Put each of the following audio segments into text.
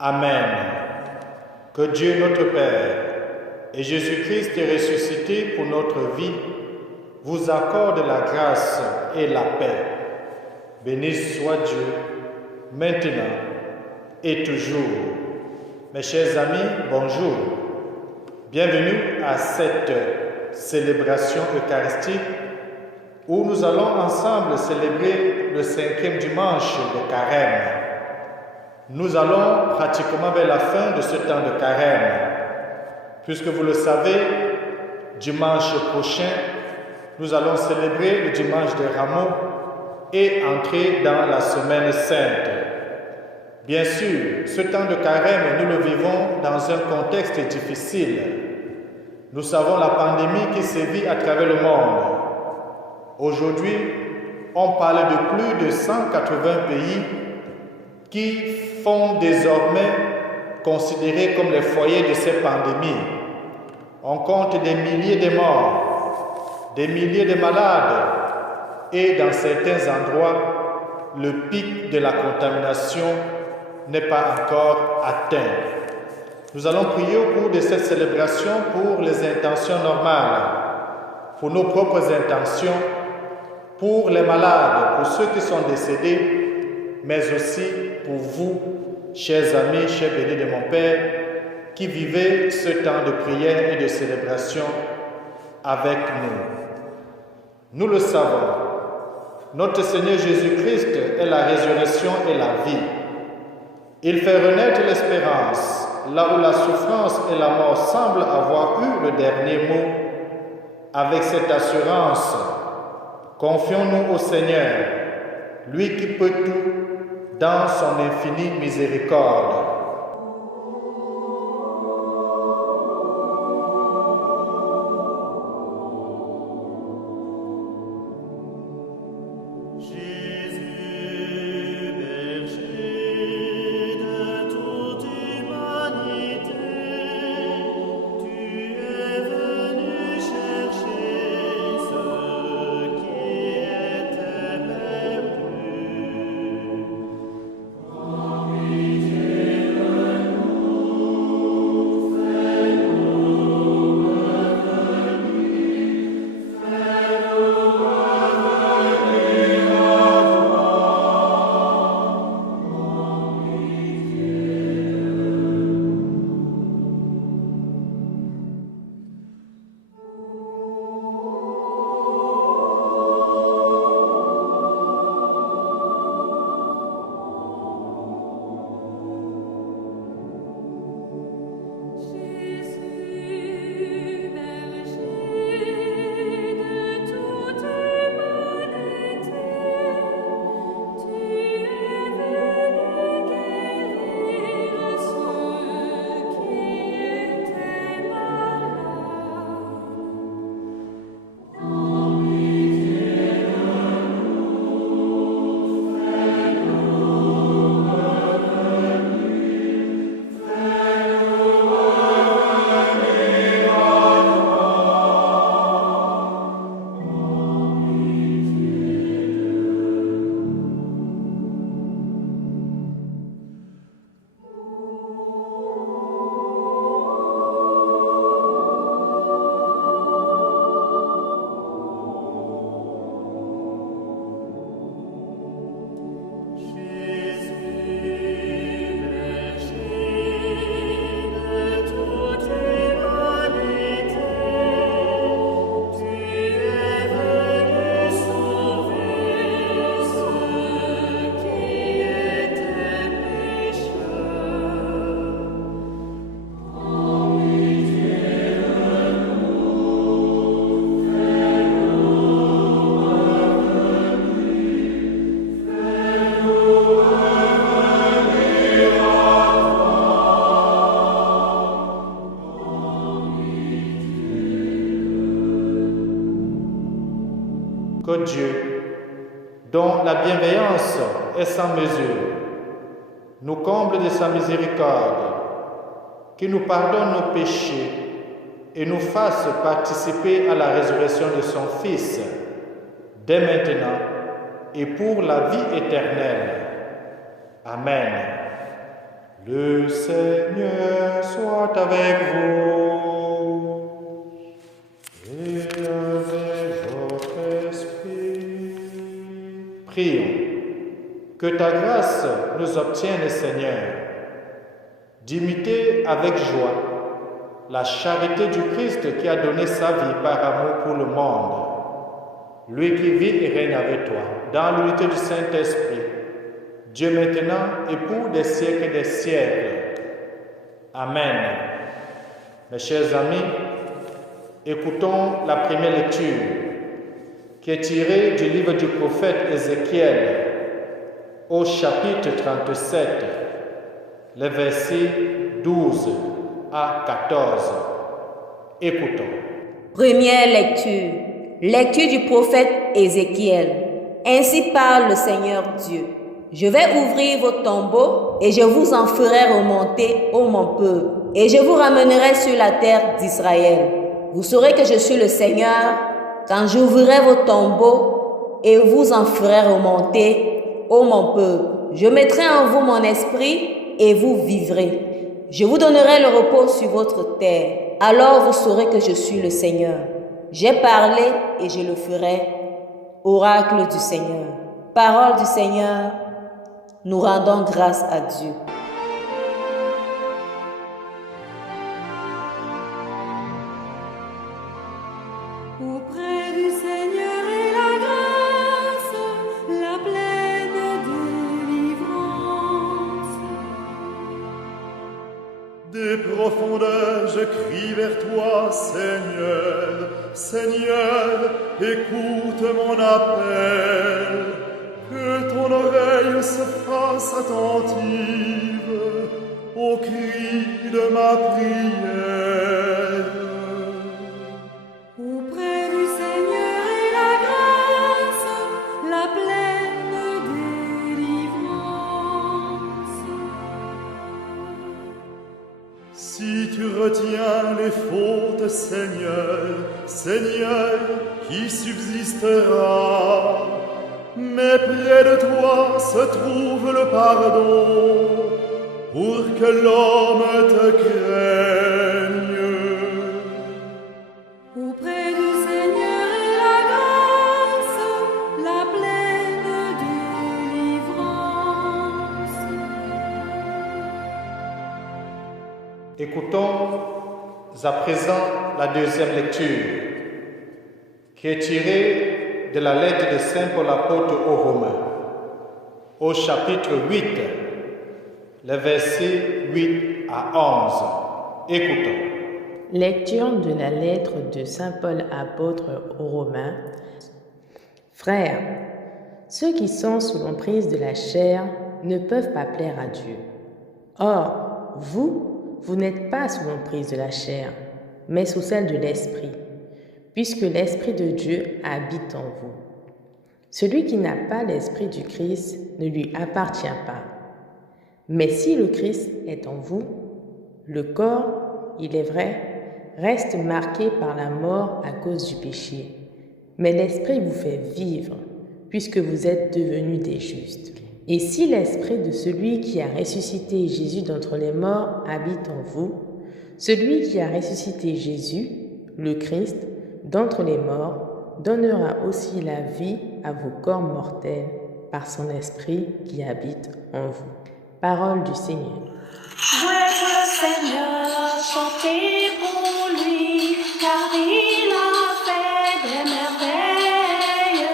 Amen. Que Dieu notre Père et Jésus-Christ ressuscité pour notre vie vous accorde la grâce et la paix. Béni soit Dieu, maintenant et toujours. Mes chers amis, bonjour. Bienvenue à cette célébration eucharistique où nous allons ensemble célébrer le 5e dimanche de Carême. Nous allons pratiquement vers la fin de ce temps de Carême, puisque vous le savez, dimanche prochain, nous allons célébrer le dimanche de Rameaux et entrer dans la semaine sainte. Bien sûr, ce temps de Carême, nous le vivons dans un contexte difficile. Nous savons la pandémie qui sévit à travers le monde. Aujourd'hui, on parle de plus de 180 pays qui sont désormais considérés comme les foyers de cette pandémie. On compte des milliers de morts, des milliers de malades et dans certains endroits, le pic de la contamination n'est pas encore atteint. Nous allons prier au cours de cette célébration pour les intentions normales, pour nos propres intentions, pour les malades, pour ceux qui sont décédés, mais aussi pour vous, chers amis, chers bénis de mon Père, qui vivez ce temps de prière et de célébration avec nous. Nous le savons, notre Seigneur Jésus-Christ est la résurrection et la vie. Il fait renaître l'espérance, là où la souffrance et la mort semblent avoir eu le dernier mot. Avec cette assurance, confions-nous au Seigneur, lui qui peut tout, dans son infinie miséricorde. Que Dieu, dont la bienveillance est sans mesure, nous comble de sa miséricorde, qui nous pardonne nos péchés et nous fasse participer à la résurrection de son Fils, dès maintenant et pour la vie éternelle. Amen. Le Seigneur soit avec vous et avec votre esprit. Prions. Que ta grâce nous obtienne, Seigneur, d'imiter avec joie la charité du Christ qui a donné sa vie par amour pour le monde. Lui qui vit et règne avec toi, dans l'unité du Saint-Esprit, Dieu maintenant et pour des siècles et des siècles. Amen. Mes chers amis, écoutons la première lecture qui est tirée du livre du prophète Ézéchiel au chapitre 37, les versets 12 à 14. Écoutons. Première lecture. Lecture du prophète Ézéchiel. Ainsi parle le Seigneur Dieu. Je vais ouvrir vos tombeaux et je vous en ferai remonter, ô mon peuple, et je vous ramènerai sur la terre d'Israël. Vous saurez que je suis le Seigneur quand j'ouvrirai vos tombeaux et vous en ferai remonter, ô mon peuple. Je mettrai en vous mon esprit et vous vivrez. Je vous donnerai le repos sur votre terre. Alors vous saurez que je suis le Seigneur. J'ai parlé et je le ferai. Oracle du Seigneur. Parole du Seigneur. Nous rendons grâce à Dieu. Auprès du Seigneur est la grâce, la pleine délivrance. Des profondeurs je crie vers toi, Seigneur. Seigneur, écoute mon appel. Que ton oreille se fasse attentive au cri de ma prière. Auprès du Seigneur est la grâce, la pleine délivrance. Si tu retiens les fautes, Seigneur, Seigneur, qui subsistera? Mais près de toi se trouve le pardon, pour que l'homme te craigne. Auprès du Seigneur est la grâce, la pleine délivrance. Écoutons à présent la deuxième lecture qui est tirée de la lettre de Saint Paul apôtre aux Romains, au chapitre 8, les versets 8 à 11. Écoutons. Lecture de la lettre de Saint Paul apôtre aux Romains. Frères, ceux qui sont sous l'emprise de la chair ne peuvent pas plaire à Dieu. Or, vous n'êtes pas sous l'emprise de la chair, mais sous celle de l'Esprit, puisque l'Esprit de Dieu habite en vous. Celui qui n'a pas l'Esprit du Christ ne lui appartient pas. Mais si le Christ est en vous, le corps, il est vrai, reste marqué par la mort à cause du péché. Mais l'Esprit vous fait vivre, puisque vous êtes devenus des justes. Et si l'Esprit de celui qui a ressuscité Jésus d'entre les morts habite en vous, celui qui a ressuscité Jésus, le Christ, d'entre les morts, donnera aussi la vie à vos corps mortels par son Esprit qui habite en vous. Parole du Seigneur. Jouez pour le Seigneur, chantez pour lui, car il a fait des merveilles,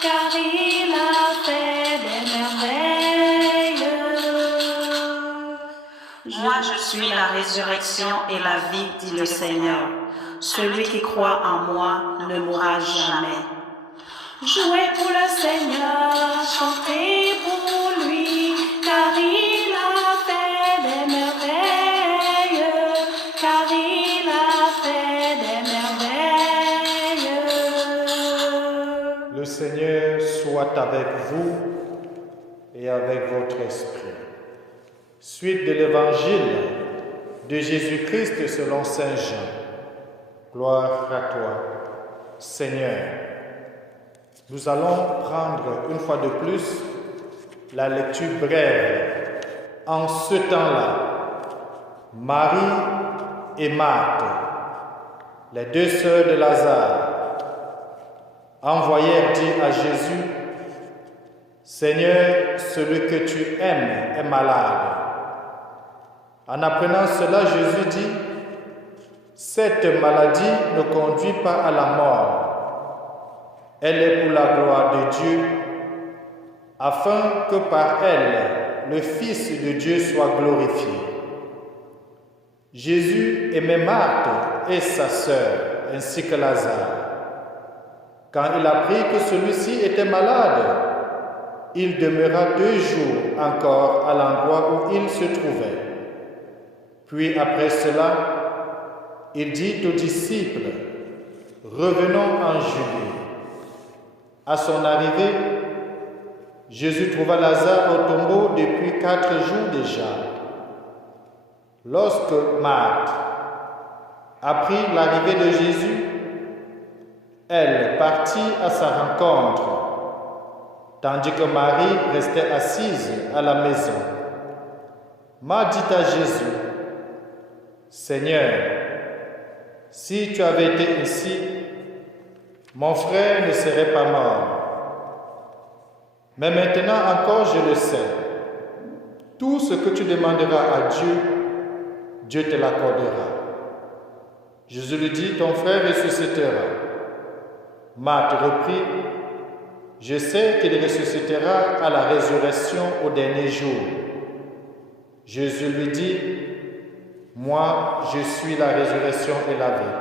car il a fait des merveilles. Moi je suis la résurrection et la vie, dit le Seigneur. Celui qui croit en moi ne mourra jamais. Jouez pour le Seigneur, chantez pour lui, car il a fait des merveilles, car il a fait des merveilles. Le Seigneur soit avec vous et avec votre esprit. Suite de l'Évangile de Jésus-Christ selon Saint Jean. Gloire à toi, Seigneur. Nous allons prendre une fois de plus la lecture brève En ce temps-là, Marie et Marthe, les deux sœurs de Lazare, envoyèrent dire à Jésus, « Seigneur, celui que tu aimes est malade. » En apprenant cela, Jésus dit, « Cette maladie ne conduit pas à la mort. Elle est pour la gloire de Dieu, afin que par elle, le Fils de Dieu soit glorifié. » Jésus aimait Marthe et sa sœur, ainsi que Lazare. Quand il apprit que celui-ci était malade, il demeura 2 jours encore à l'endroit où il se trouvait. Puis après cela, il dit aux disciples, « Revenons en Judée. » À son arrivée, Jésus trouva Lazare au tombeau depuis 4 jours déjà. Lorsque Marthe apprit l'arrivée de Jésus, elle partit à sa rencontre, tandis que Marie restait assise à la maison. Marthe dit à Jésus, « Seigneur, si tu avais été ici, mon frère ne serait pas mort. Mais maintenant encore je le sais, tout ce que tu demanderas à Dieu, Dieu te l'accordera. » Jésus lui dit, « Ton frère ressuscitera. » Marthe reprit, « Je sais qu'il ressuscitera à la résurrection au dernier jour. » Jésus lui dit, « Moi, je suis la résurrection et la vie.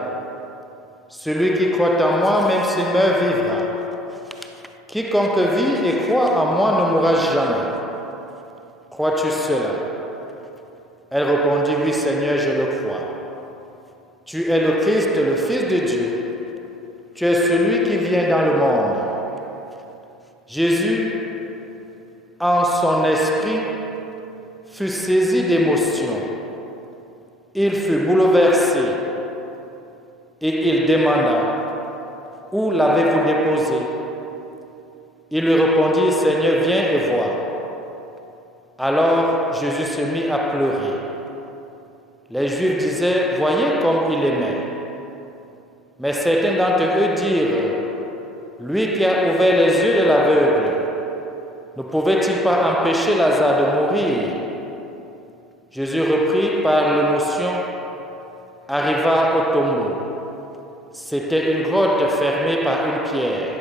Celui qui croit en moi, même s'il meurt, vivra. Quiconque vit et croit en moi ne mourra jamais. Crois-tu cela? » Elle répondit, « Oui, Seigneur, je le crois. Tu es le Christ, le Fils de Dieu. Tu es celui qui vient dans le monde. » Jésus, en son esprit, fut saisi d'émotion. Il fut bouleversé et il demanda, « Où l'avez-vous déposé ?» Il lui répondit, « Seigneur, viens et vois. » Alors Jésus se mit à pleurer. Les Juifs disaient, « Voyez comme il aimait. » Mais certains d'entre eux dirent, « Lui qui a ouvert les yeux de l'aveugle, ne pouvait-il pas empêcher Lazare de mourir ?» Jésus reprit par l'émotion, arriva au tombeau. C'était une grotte fermée par une pierre.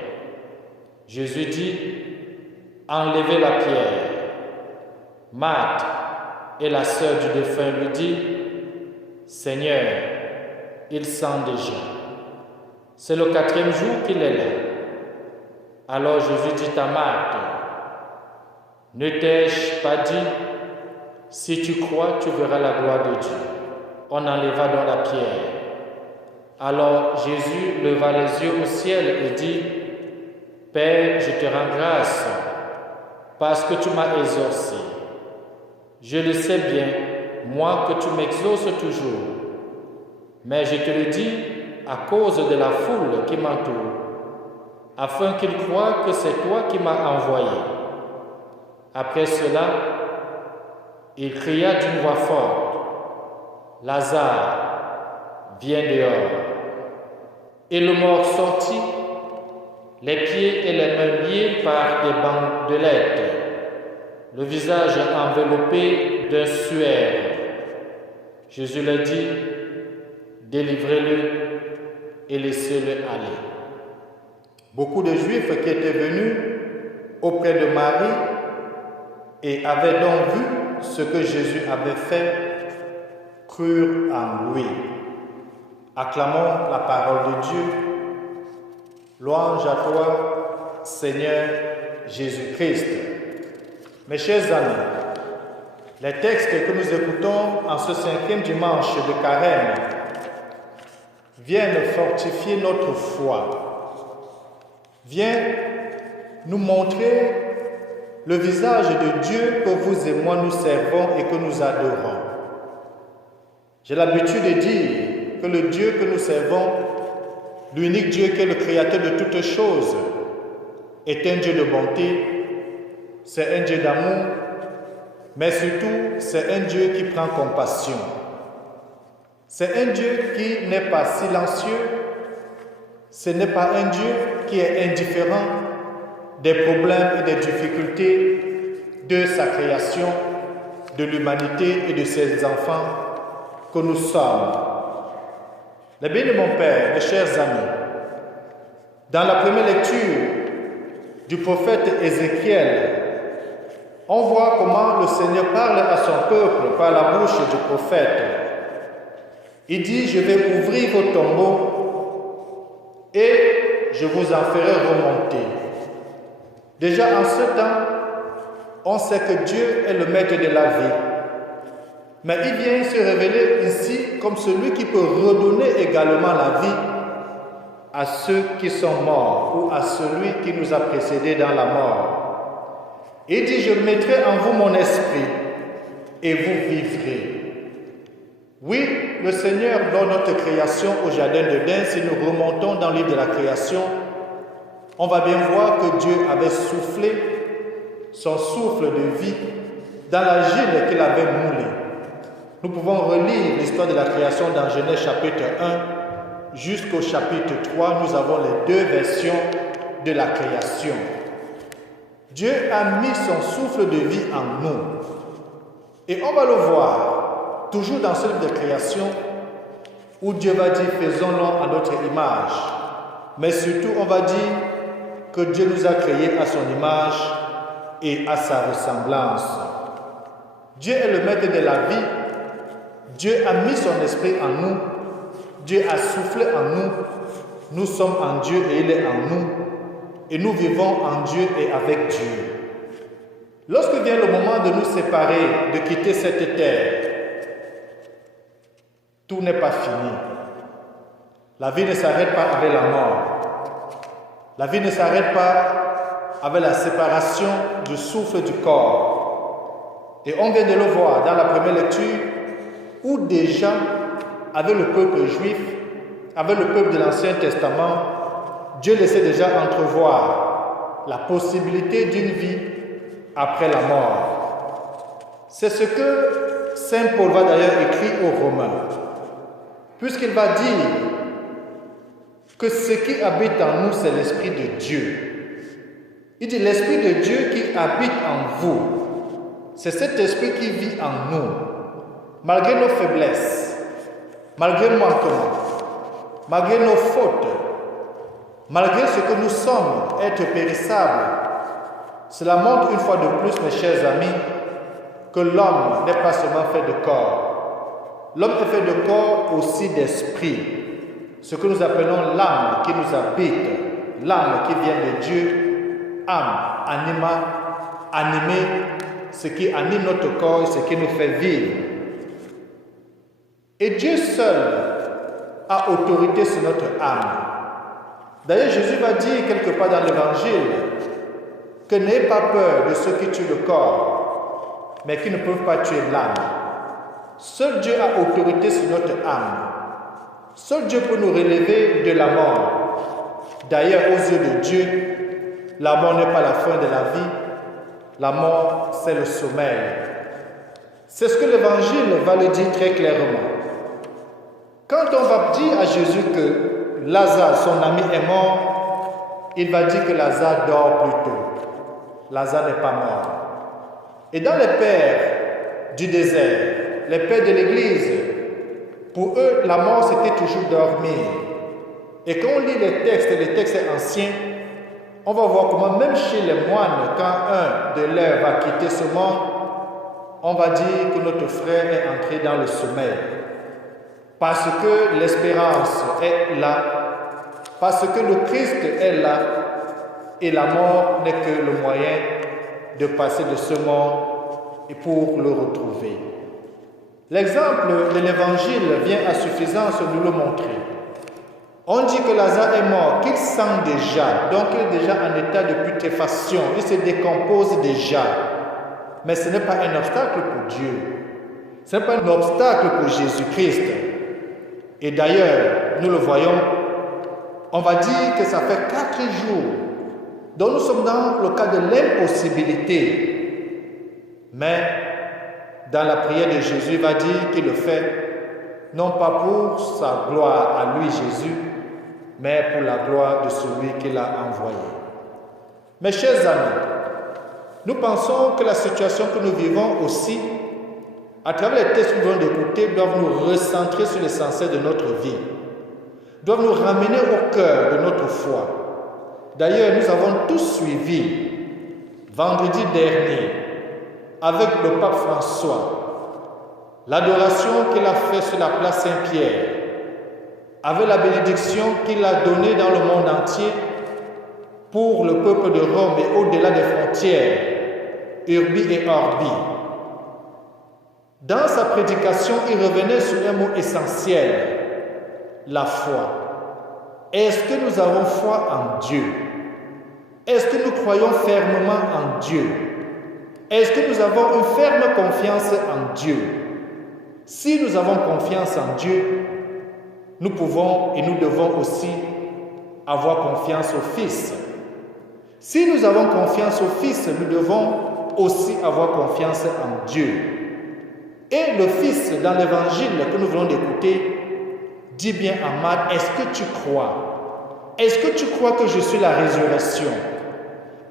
Jésus dit, « Enlevez la pierre. » Marthe et la sœur du défunt lui dit, « Seigneur, il sent déjà. C'est le 4e jour qu'il est là. » Alors Jésus dit à Marthe, « Ne t'ai-je pas dit, si tu crois, tu verras la gloire de Dieu. » On enleva donc la pierre. Alors Jésus leva les yeux au ciel et dit, « Père, je te rends grâce, parce que tu m'as exaucé. Je le sais bien, moi, que tu m'exauces toujours. Mais je te le dis à cause de la foule qui m'entoure, afin qu'ils croient que c'est toi qui m'as envoyé. » Après cela, il cria d'une voix forte, « Lazare, viens dehors. » Et le mort sortit, les pieds et les mains liés par des bandelettes, le visage enveloppé d'un suaire. Jésus leur dit, « Délivrez-le et laissez-le aller. » Beaucoup de Juifs qui étaient venus auprès de Marie et avaient donc vu ce que Jésus avait fait, crurent en lui. Acclamons la parole de Dieu. Louange à toi, Seigneur Jésus-Christ. Mes chers amis, les textes que nous écoutons en ce 5e dimanche de Carême viennent fortifier notre foi, viennent nous montrer le visage de Dieu que vous et moi nous servons et que nous adorons. J'ai l'habitude de dire que le Dieu que nous servons, l'unique Dieu qui est le créateur de toutes choses, est un Dieu de bonté, c'est un Dieu d'amour, mais surtout, c'est un Dieu qui prend compassion. C'est un Dieu qui n'est pas silencieux. Ce n'est pas un Dieu qui est indifférent des problèmes et des difficultés de sa création, de l'humanité et de ses enfants que nous sommes. Les bénis de mon Père, mes chers amis, dans la première lecture du prophète Ézéchiel, on voit comment le Seigneur parle à son peuple par la bouche du prophète. Il dit, je vais ouvrir vos tombeaux et je vous en ferai remonter. Déjà en ce temps, on sait que Dieu est le maître de la vie. Mais il vient se révéler ici comme celui qui peut redonner également la vie à ceux qui sont morts ou à celui qui nous a précédés dans la mort. Il dit, je mettrai en vous mon esprit et vous vivrez. Oui, le Seigneur, dans notre création au jardin d'Éden, si nous remontons dans le livre de la création, on va bien voir que Dieu avait soufflé son souffle de vie dans l'argile qu'il avait moulée. Nous pouvons relire l'histoire de la création dans Genèse chapitre 1 jusqu'au chapitre 3. Nous avons les deux versions de la création. Dieu a mis son souffle de vie en nous. Et on va le voir toujours dans ce livre de création où Dieu va dire faisons-le à notre image. Mais surtout on va dire que Dieu nous a créés à son image et à sa ressemblance. Dieu est le maître de la vie. Dieu a mis son esprit en nous. Dieu a soufflé en nous. Nous sommes en Dieu et il est en nous. Et nous vivons en Dieu et avec Dieu. Lorsque vient le moment de nous séparer, de quitter cette terre, tout n'est pas fini. La vie ne s'arrête pas avec la mort. La vie ne s'arrête pas avec la séparation du souffle du corps. Et on vient de le voir dans la première lecture où déjà, avec le peuple juif, avec le peuple de l'Ancien Testament, Dieu laissait déjà entrevoir la possibilité d'une vie après la mort. C'est ce que Saint Paul va d'ailleurs écrire aux Romains, puisqu'il va dire que ce qui habite en nous, c'est l'Esprit de Dieu. Il dit l'Esprit de Dieu qui habite en vous. C'est cet Esprit qui vit en nous. Malgré nos faiblesses, malgré nos manquements, malgré nos fautes, malgré ce que nous sommes, être périssables, cela montre une fois de plus, mes chers amis, que l'homme n'est pas seulement fait de corps. L'homme est fait de corps aussi d'esprit. Ce que nous appelons l'âme qui nous habite, l'âme qui vient de Dieu, âme, animer, ce qui anime notre corps et ce qui nous fait vivre. Et Dieu seul a autorité sur notre âme. D'ailleurs, Jésus va dire quelque part dans l'Évangile que n'ayez pas peur de ceux qui tuent le corps, mais qui ne peuvent pas tuer l'âme. Seul Dieu a autorité sur notre âme. Seul Dieu peut nous relever de la mort. D'ailleurs, aux yeux de Dieu, la mort n'est pas la fin de la vie. La mort, c'est le sommeil. C'est ce que l'Évangile va le dire très clairement. Quand on va dire à Jésus que Lazare, son ami, est mort, il va dire que Lazare dort plutôt. Lazare n'est pas mort. Et dans les pères du désert, les pères de l'Église, pour eux, la mort, c'était toujours dormir. Et quand on lit les textes anciens, on va voir comment même chez les moines, quand un de leurs va quitter ce monde, on va dire que notre frère est entré dans le sommeil. Parce que l'espérance est là, parce que le Christ est là, et la mort n'est que le moyen de passer de ce monde et pour le retrouver. L'exemple de l'Évangile vient à suffisance de nous le montrer. On dit que Lazare est mort, qu'il sent déjà, donc il est déjà en état de putréfaction, il se décompose déjà. Mais ce n'est pas un obstacle pour Dieu. Ce n'est pas un obstacle pour Jésus-Christ. Et d'ailleurs, nous le voyons, on va dire que ça fait 4 jours. Donc nous sommes dans le cas de l'impossibilité. Mais dans la prière de Jésus, il va dire qu'il le fait, non pas pour sa gloire à lui, Jésus, mais pour la gloire de celui qu'il a envoyé. Mes chers amis, nous pensons que la situation que nous vivons aussi, à travers les textes que nous venons d'écouter, doivent nous recentrer sur l'essentiel de notre vie, doivent nous ramener au cœur de notre foi. D'ailleurs, nous avons tous suivi, vendredi dernier, avec le pape François, l'adoration qu'il a faite sur la place Saint-Pierre, avec la bénédiction qu'il a donnée dans le monde entier pour le peuple de Rome et au-delà des frontières, Urbi et Orbi. Dans sa prédication, il revenait sur un mot essentiel, la foi. Est-ce que nous avons foi en Dieu? Est-ce que nous croyons fermement en Dieu? Est-ce que nous avons une ferme confiance en Dieu? Si nous avons confiance en Dieu, nous pouvons et nous devons aussi avoir confiance au Fils. Si nous avons confiance au Fils, nous devons aussi avoir confiance en Dieu. Et le Fils, dans l'évangile que nous venons d'écouter, dit bien à Marc, est-ce que tu crois? Est-ce que tu crois que je suis la résurrection?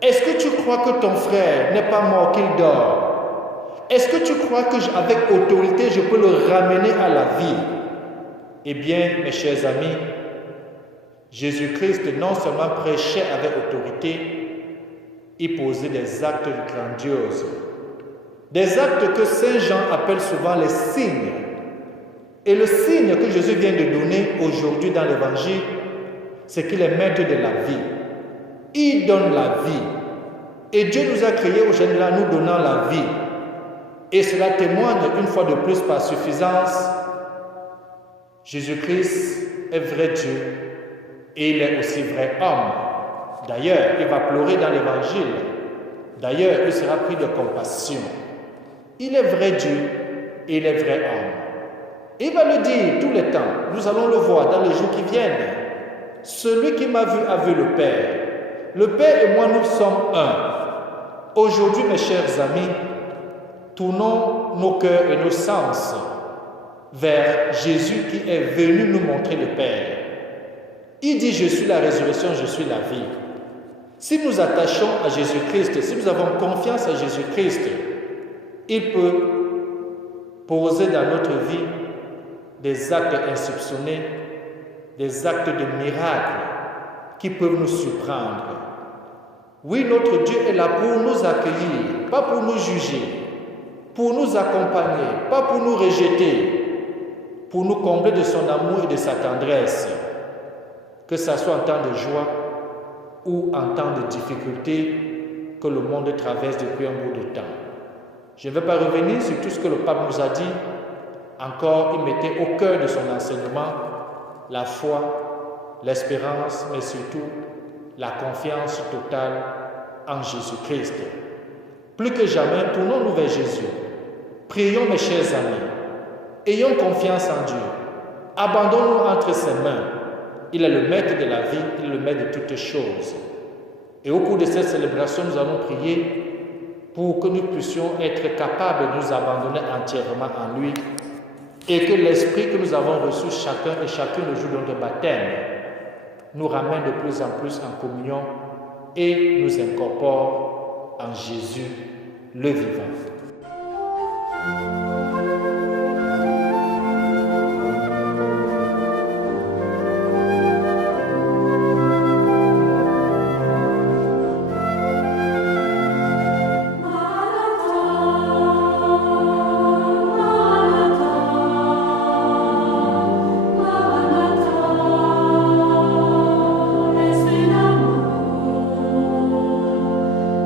Est-ce que tu crois que ton frère n'est pas mort, qu'il dort? Est-ce que tu crois qu'avec autorité, je peux le ramener à la vie? Eh bien, mes chers amis, Jésus-Christ non seulement prêchait avec autorité, il posait des actes grandioses. Des actes que Saint Jean appelle souvent les signes. Et le signe que Jésus vient de donner aujourd'hui dans l'Évangile, c'est qu'il est maître de la vie. Il donne la vie. Et Dieu nous a créés aujourd'hui en nous donnant la vie. Et cela témoigne une fois de plus par suffisance. Jésus-Christ est vrai Dieu et il est aussi vrai homme. D'ailleurs, il va pleurer dans l'Évangile. D'ailleurs, il sera pris de compassion. Il est vrai Dieu et il est vrai homme. Il va le dire tout le temps. Nous allons le voir dans les jours qui viennent. Celui qui m'a vu a vu le Père. Le Père et moi, nous sommes un. Aujourd'hui, mes chers amis, tournons nos cœurs et nos sens vers Jésus qui est venu nous montrer le Père. Il dit, je suis la résurrection, je suis la vie. Si nous attachons à Jésus-Christ, si nous avons confiance à Jésus-Christ, il peut poser dans notre vie des actes insoupçonnés, des actes de miracles qui peuvent nous surprendre. Oui, notre Dieu est là pour nous accueillir, pas pour nous juger, pour nous accompagner, pas pour nous rejeter, pour nous combler de son amour et de sa tendresse, que ce soit en temps de joie ou en temps de difficulté que le monde traverse depuis un bout de temps. Je ne vais pas revenir sur tout ce que le pape nous a dit. Encore, il mettait au cœur de son enseignement la foi, l'espérance, mais surtout la confiance totale en Jésus-Christ. Plus que jamais, tournons-nous vers Jésus. Prions, mes chers amis. Ayons confiance en Dieu. Abandonnons-nous entre ses mains. Il est le maître de la vie, il est le maître de toutes choses. Et au cours de cette célébration, nous allons prier pour que nous puissions être capables de nous abandonner entièrement en lui et que l'esprit que nous avons reçu chacun et chacun le jour de notre baptême nous ramène de plus en plus en communion et nous incorpore en Jésus le vivant.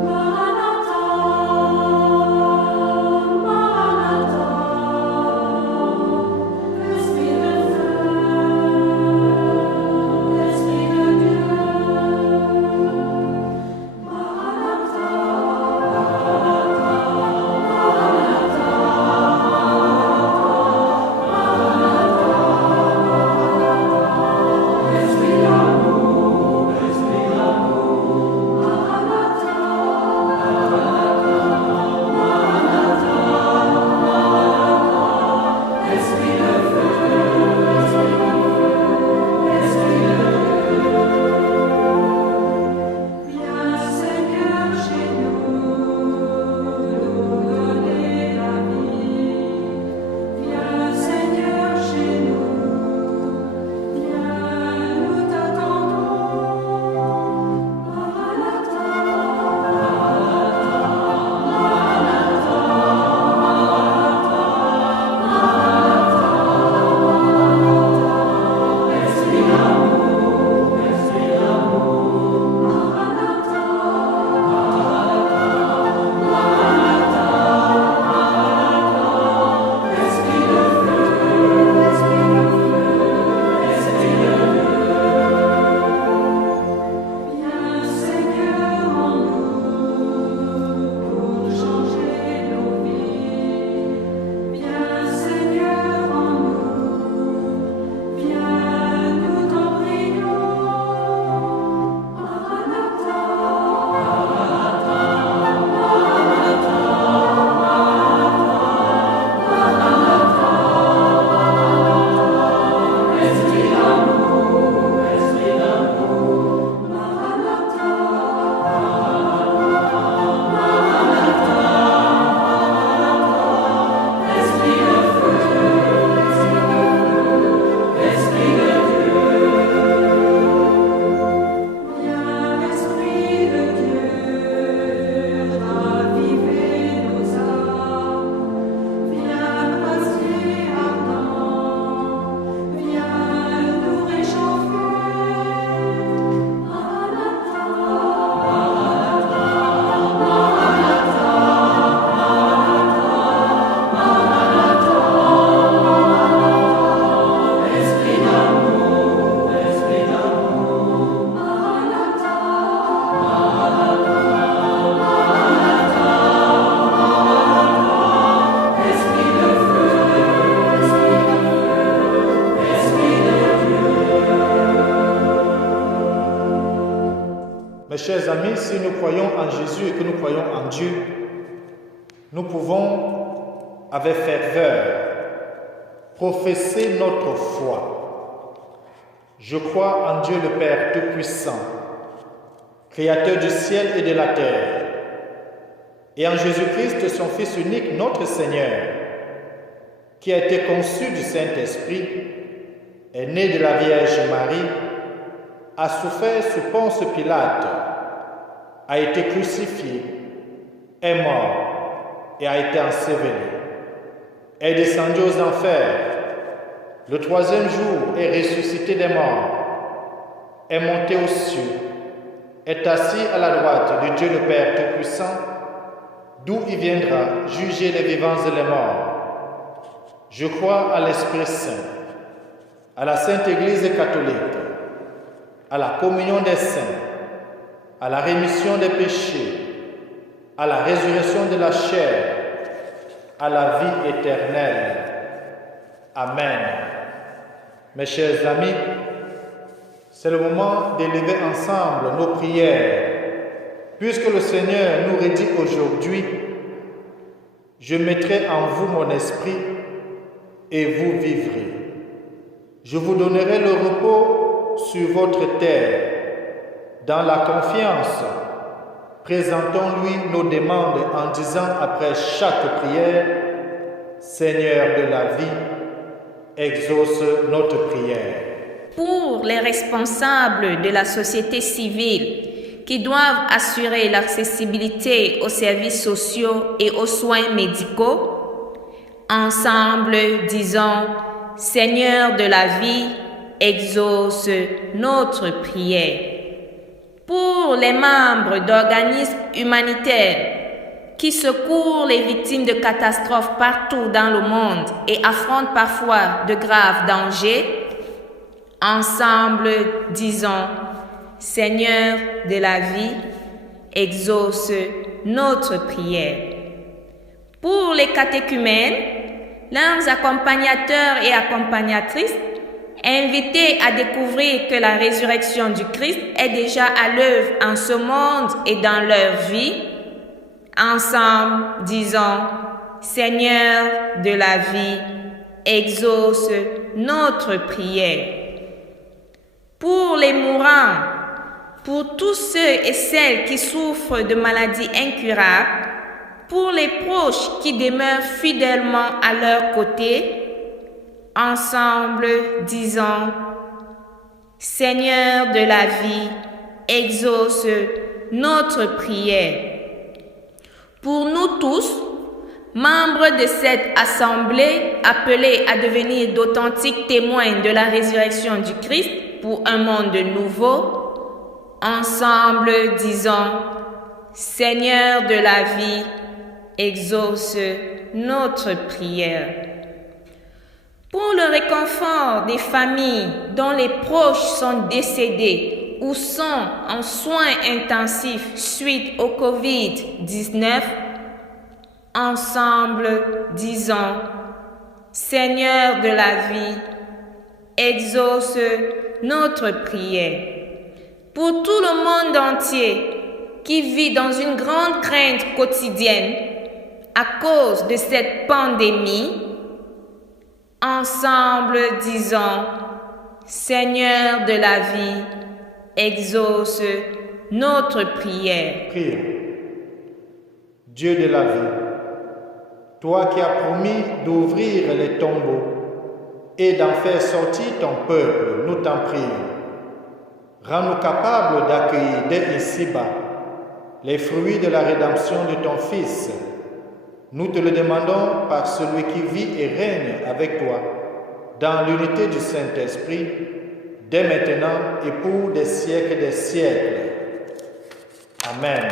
Maranatha, chers amis, si nous croyons en Jésus et que nous croyons en Dieu, nous pouvons, avec ferveur, professer notre foi. Je crois en Dieu le Père Tout-Puissant, Créateur du ciel et de la terre, et en Jésus-Christ, son Fils unique, notre Seigneur, qui a été conçu du Saint-Esprit, est né de la Vierge Marie, a souffert sous Ponce Pilate, a été crucifié, est mort et a été enseveli, est descendu aux enfers, le troisième jour est ressuscité des morts, est monté aux cieux, est assis à la droite de Dieu le Père Tout-Puissant, d'où il viendra juger les vivants et les morts. Je crois à l'Esprit Saint, à la Sainte Église catholique, à la communion des saints, à la rémission des péchés, à la résurrection de la chair, à la vie éternelle. Amen. Mes chers amis, c'est le moment d'élever ensemble nos prières, puisque le Seigneur nous redit aujourd'hui: je mettrai en vous mon esprit et vous vivrez. Je vous donnerai le repos sur votre terre. Dans la confiance, présentons-lui nos demandes en disant après chaque prière: Seigneur de la vie, exauce notre prière. Pour les responsables de la société civile qui doivent assurer l'accessibilité aux services sociaux et aux soins médicaux, ensemble disons: Seigneur de la vie, exauce notre prière. Pour les membres d'organismes humanitaires qui secourent les victimes de catastrophes partout dans le monde et affrontent parfois de graves dangers, ensemble disons: Seigneur de la vie, exauce notre prière. Pour les catéchumènes, leurs accompagnateurs et accompagnatrices, invités à découvrir que la résurrection du Christ est déjà à l'œuvre en ce monde et dans leur vie, ensemble disons: Seigneur de la vie, exauce notre prière. Pour les mourants, pour tous ceux et celles qui souffrent de maladies incurables, pour les proches qui demeurent fidèlement à leur côté, ensemble disons: Seigneur de la vie, exauce notre prière. Pour nous tous, membres de cette assemblée appelés à devenir d'authentiques témoins de la résurrection du Christ pour un monde nouveau, ensemble disons: Seigneur de la vie, exauce notre prière. Pour le réconfort des familles dont les proches sont décédés ou sont en soins intensifs suite au Covid-19, ensemble disons: Seigneur de la vie, exauce notre prière. Pour tout le monde entier qui vit dans une grande crainte quotidienne à cause de cette pandémie, ensemble disons: Seigneur de la vie, exauce notre prière. Prions. Dieu de la vie, toi qui as promis d'ouvrir les tombeaux et d'en faire sortir ton peuple, nous t'en prions. Rends-nous capables d'accueillir dès ici-bas les fruits de la rédemption de ton Fils. Nous te le demandons par celui qui vit et règne avec toi dans l'unité du Saint-Esprit, dès maintenant et pour des siècles des siècles. Amen.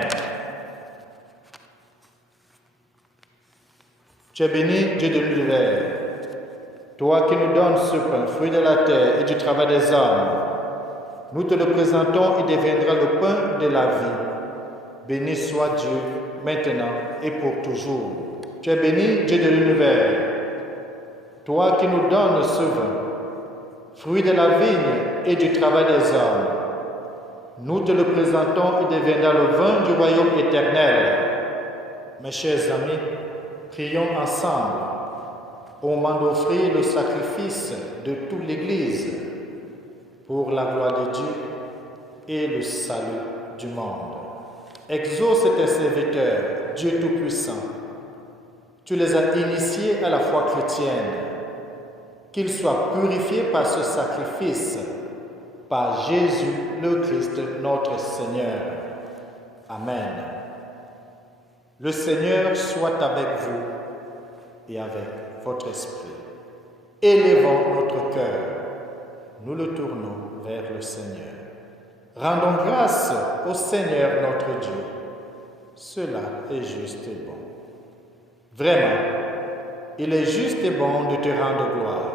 Tu es béni, Dieu de l'univers, toi qui nous donnes ce pain, fruit de la terre et du travail des hommes. Nous te le présentons, il deviendra le pain de la vie. Béni soit Dieu, maintenant et pour toujours. Tu es béni, Dieu de l'univers, toi qui nous donnes ce vin, fruit de la vigne et du travail des hommes. nous te le présentons, il deviendra le vin du royaume éternel. Mes chers amis, prions ensemble au moment d'offrir le sacrifice de toute l'Église pour la gloire de Dieu et le salut du monde. Exauce tes serviteurs, Dieu Tout-Puissant. Tu les as initiés à la foi chrétienne. Qu'ils soient purifiés par ce sacrifice, par Jésus le Christ, notre Seigneur. Amen. Le Seigneur soit avec vous et avec votre esprit. Élevons notre cœur. Nous le tournons vers le Seigneur. Rendons grâce au Seigneur notre Dieu. Cela est juste et bon. Vraiment, il est juste et bon de te rendre gloire,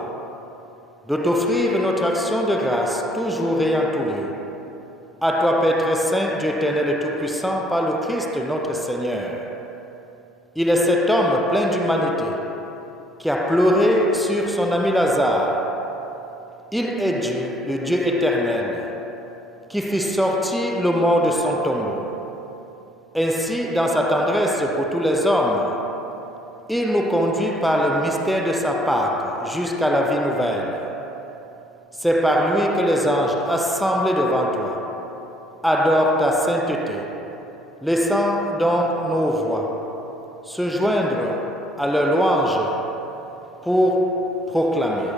de t'offrir notre action de grâce toujours et en tout lieu. À toi, Père très saint, Dieu éternel et tout-puissant, par le Christ notre Seigneur. Il est cet homme plein d'humanité qui a pleuré sur son ami Lazare. Il est Dieu, le Dieu éternel, qui fit sortir le mort de son tombeau. Ainsi, dans sa tendresse pour tous les hommes, il nous conduit par le mystère de sa Pâque jusqu'à la vie nouvelle. C'est par lui que les anges assemblés devant toi adorent ta sainteté, laissant donc nos voix se joindre à leur louange pour proclamer.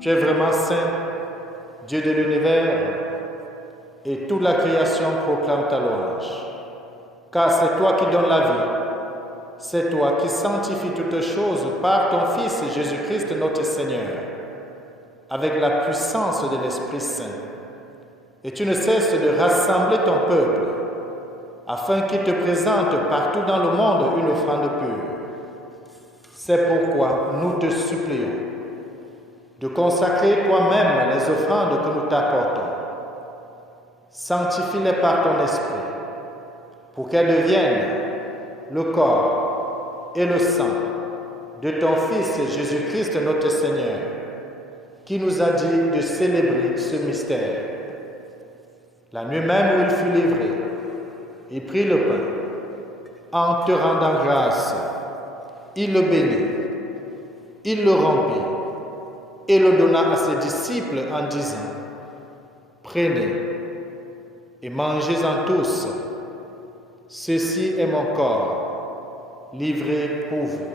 Tu es vraiment saint, Dieu de l'univers, et toute la création proclame ta louange. Car c'est toi qui donnes la vie, c'est toi qui sanctifies toutes choses par ton Fils Jésus-Christ notre Seigneur, avec la puissance de l'Esprit Saint. Et tu ne cesses de rassembler ton peuple, afin qu'il te présente partout dans le monde une offrande pure. C'est pourquoi nous te supplions de consacrer toi-même les offrandes que nous t'apportons. Sanctifie-les par ton esprit, pour qu'elles deviennent le corps et le sang de ton Fils Jésus-Christ notre Seigneur, qui nous a dit de célébrer ce mystère. La nuit même où il fut livré, il prit le pain. En te rendant grâce, il le bénit, il le rompit et le donna à ses disciples en disant: Prenez et mangez-en tous, ceci est mon corps, livré pour vous.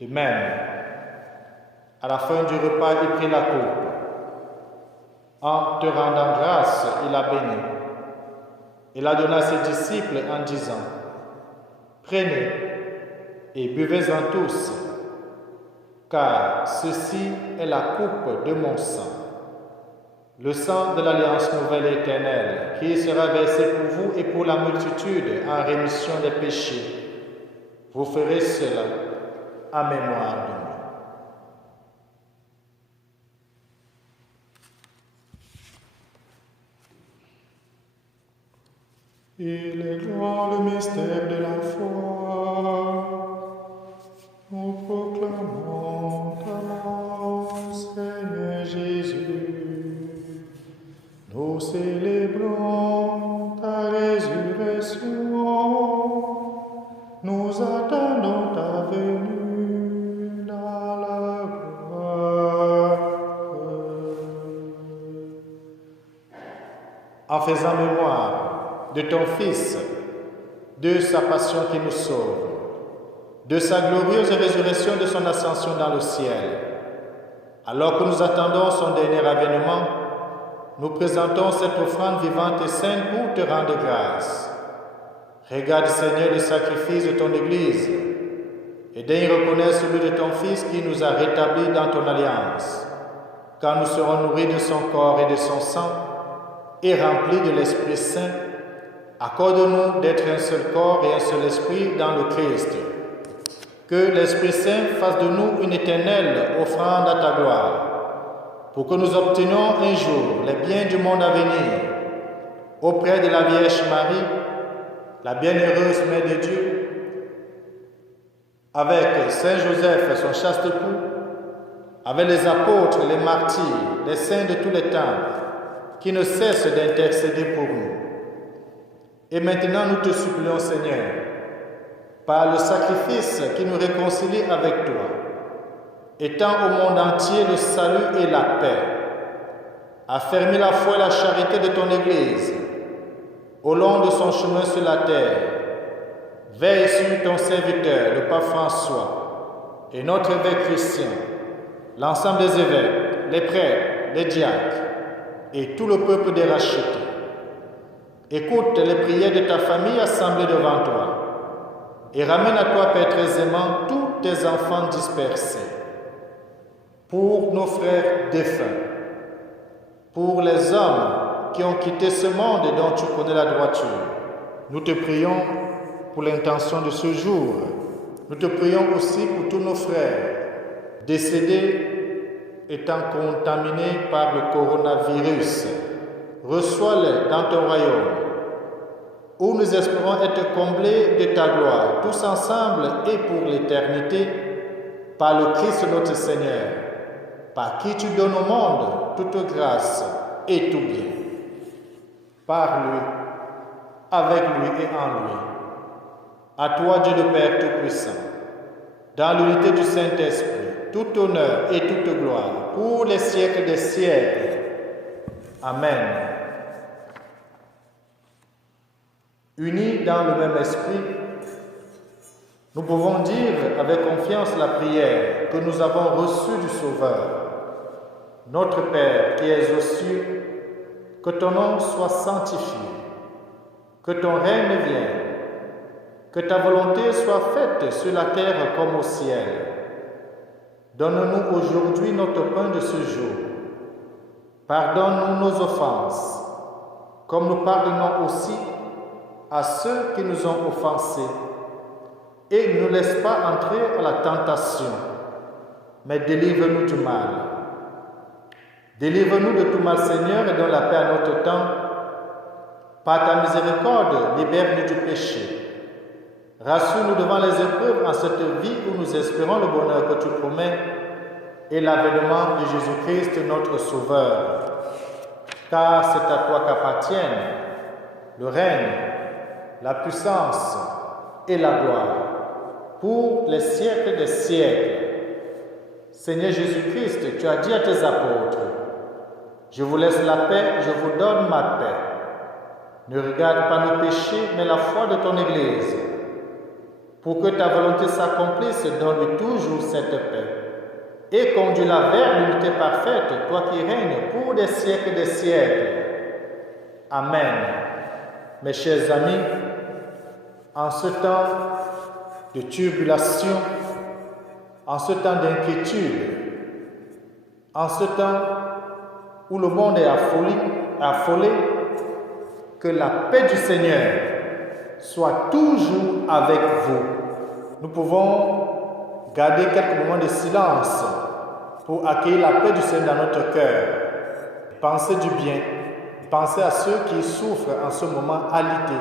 De même, à la fin du repas, il prit la coupe. En te rendant grâce, il la bénit. Il la donna à ses disciples en disant: Prenez et buvez-en tous, car ceci est la coupe de mon sang, le sang de l'alliance nouvelle et éternelle, qui sera versé pour vous et pour la multitude en rémission des péchés. Vous ferez cela en mémoire de moi. Il est grand le mystère de la foi. Nous proclamons ta mort, Seigneur Jésus. Nous célébrons ta résurrection. Nous attendons en faisant mémoire de ton Fils, de sa passion qui nous sauve, de sa glorieuse résurrection, de son ascension dans le ciel. Alors que nous attendons son dernier avènement, nous présentons cette offrande vivante et sainte pour te rendre grâce. Regarde, Seigneur, le sacrifice de ton Église et daigne reconnaître celui de ton Fils qui nous a rétablis dans ton alliance, car nous serons nourris de son corps et de son sang et remplis de l'Esprit Saint. Accorde-nous d'être un seul corps et un seul esprit dans le Christ. Que l'Esprit Saint fasse de nous une éternelle offrande à ta gloire, pour que nous obtenions un jour les biens du monde à venir, auprès de la Vierge Marie, la bienheureuse Mère de Dieu, avec Saint Joseph, son chaste époux, avec les apôtres, les martyrs, les saints de tous les temps, qui ne cessent d'intercéder pour nous. Et maintenant, nous te supplions, Seigneur, par le sacrifice qui nous réconcilie avec toi, étends au monde entier le salut et la paix. Affermis la foi et la charité de ton Église au long de son chemin sur la terre. Veille sur ton serviteur, le pape François, et notre évêque Christian, l'ensemble des évêques, les prêtres, les diacres et tout le peuple des rachetés. Écoute les prières de ta famille assemblée devant toi et ramène à toi, Père très aimant, tous tes enfants dispersés. Pour nos frères défunts, pour les hommes qui ont quitté ce monde et dont tu connais la droiture, nous te prions pour l'intention de ce jour. Nous te prions aussi pour tous nos frères décédés étant contaminés par le coronavirus. Reçois-les dans ton royaume, où nous espérons être comblés de ta gloire, tous ensemble et pour l'éternité, par le Christ notre Seigneur, par qui tu donnes au monde toute grâce et tout bien. Par lui, avec lui et en lui. À toi, Dieu le Père Tout-Puissant, dans l'unité du Saint-Esprit, tout honneur et toute gloire, pour les siècles des siècles. Amen. Unis dans le même esprit, nous pouvons dire avec confiance la prière que nous avons reçue du Sauveur. Notre Père qui es aux cieux, que ton nom soit sanctifié, que ton règne vienne, que ta volonté soit faite sur la terre comme au ciel. Donne-nous aujourd'hui notre pain de ce jour. Pardonne-nous nos offenses, comme nous pardonnons aussi à ceux qui nous ont offensés. Et ne nous laisse pas entrer à la tentation, mais délivre-nous du mal. Délivre-nous de tout mal, Seigneur, et donne la paix à notre temps. Par ta miséricorde, libère-nous du péché. Rassure-nous devant les épreuves en cette vie où nous espérons le bonheur que tu promets et l'avènement de Jésus-Christ, notre Sauveur. Car c'est à toi qu'appartiennent le règne, la puissance et la gloire pour les siècles des siècles. Seigneur Jésus-Christ, tu as dit à tes apôtres, je vous laisse la paix, je vous donne ma paix. Ne regarde pas nos péchés, mais la foi de ton Église. Pour que ta volonté s'accomplisse, donne-lui toujours cette paix. Et conduis-la vers l'unité parfaite, toi qui règnes pour des siècles des siècles. Amen. Mes chers amis, en ce temps de turbulation, en ce temps d'inquiétude, en ce temps où le monde est affolé, que la paix du Seigneur soit toujours avec vous. Nous pouvons garder quelques moments de silence pour accueillir la paix du Seigneur dans notre cœur. Pensez du bien, pensez à ceux qui souffrent en ce moment alité.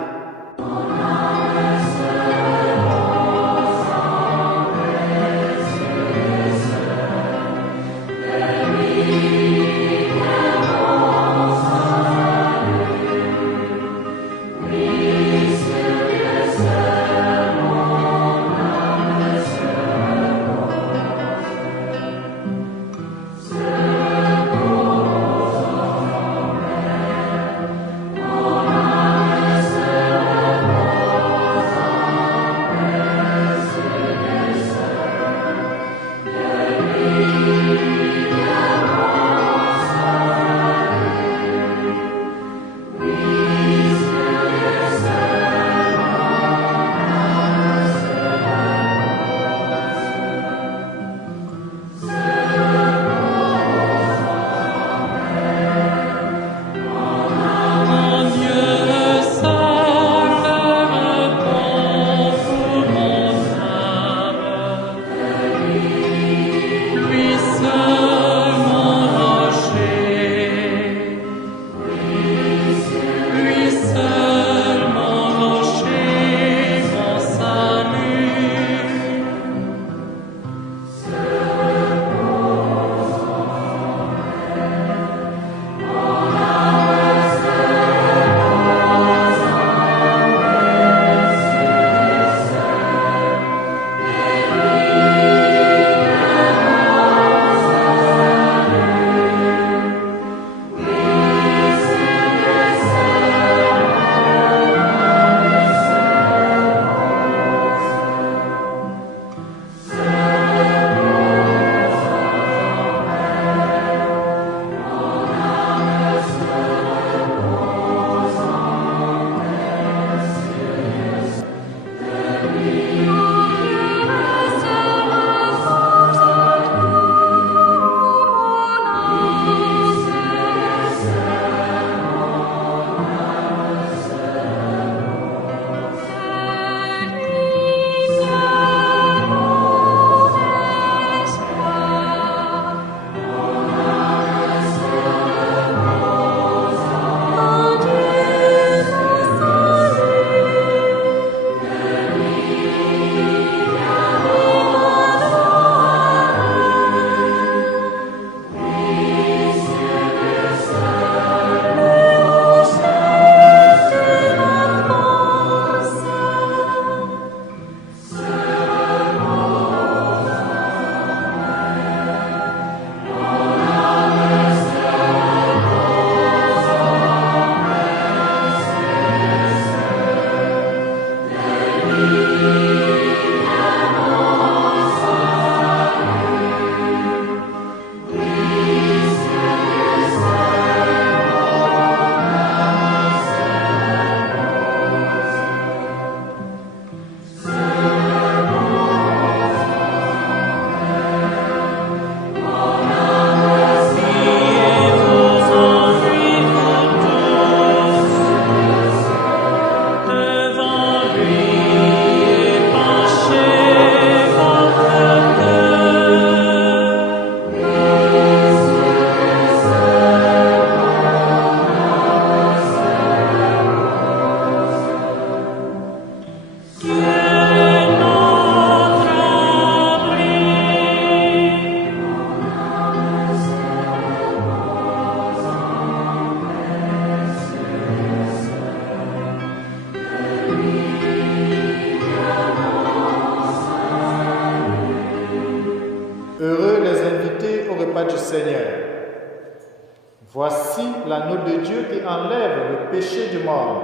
l'agneau de Dieu qui enlève le péché du monde.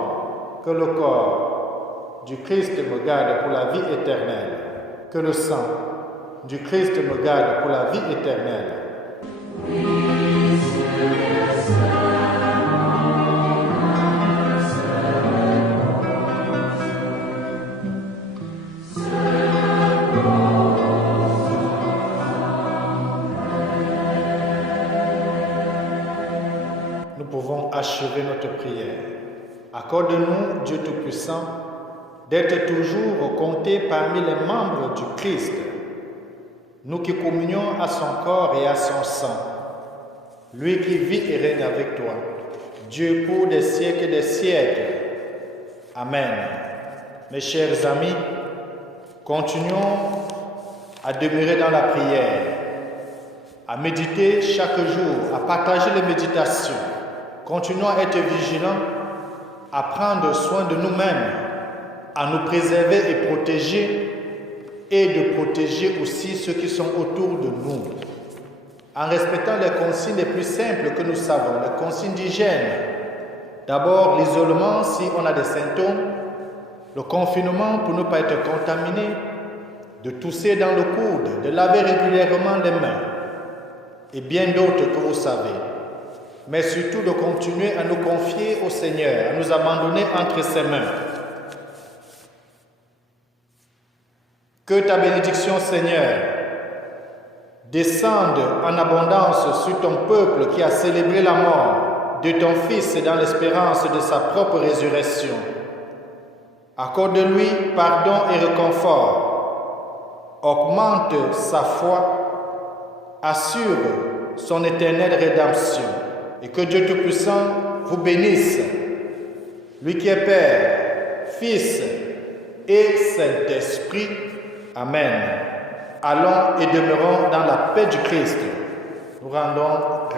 Que le corps du Christ me garde pour la vie éternelle. Que le sang du Christ me garde pour la vie éternelle. Nous pouvons achever notre prière. Accorde-nous, Dieu Tout-Puissant, d'être toujours comptés parmi les membres du Christ, nous qui communions à son corps et à son sang, lui qui vit et règne avec toi, Dieu pour des siècles et des siècles. Amen. Mes chers amis, continuons à demeurer dans la prière, à méditer chaque jour, à partager les méditations. Continuons à être vigilants, à prendre soin de nous-mêmes, à nous préserver et protéger, et de protéger aussi ceux qui sont autour de nous, en respectant les consignes les plus simples que nous savons, les consignes d'hygiène. D'abord, l'isolement si on a des symptômes, le confinement pour ne pas être contaminé, de tousser dans le coude, de laver régulièrement les mains, et bien d'autres que vous savez. Mais surtout de continuer à nous confier au Seigneur, à nous abandonner entre ses mains. Que ta bénédiction, Seigneur, descende en abondance sur ton peuple qui a célébré la mort de ton Fils dans l'espérance de sa propre résurrection. Accorde-lui pardon et réconfort. Augmente sa foi, assure son éternelle rédemption. Et que Dieu Tout-Puissant vous bénisse, lui qui est Père, Fils et Saint-Esprit. Amen. Allons et demeurons dans la paix du Christ. Nous rendons grâce.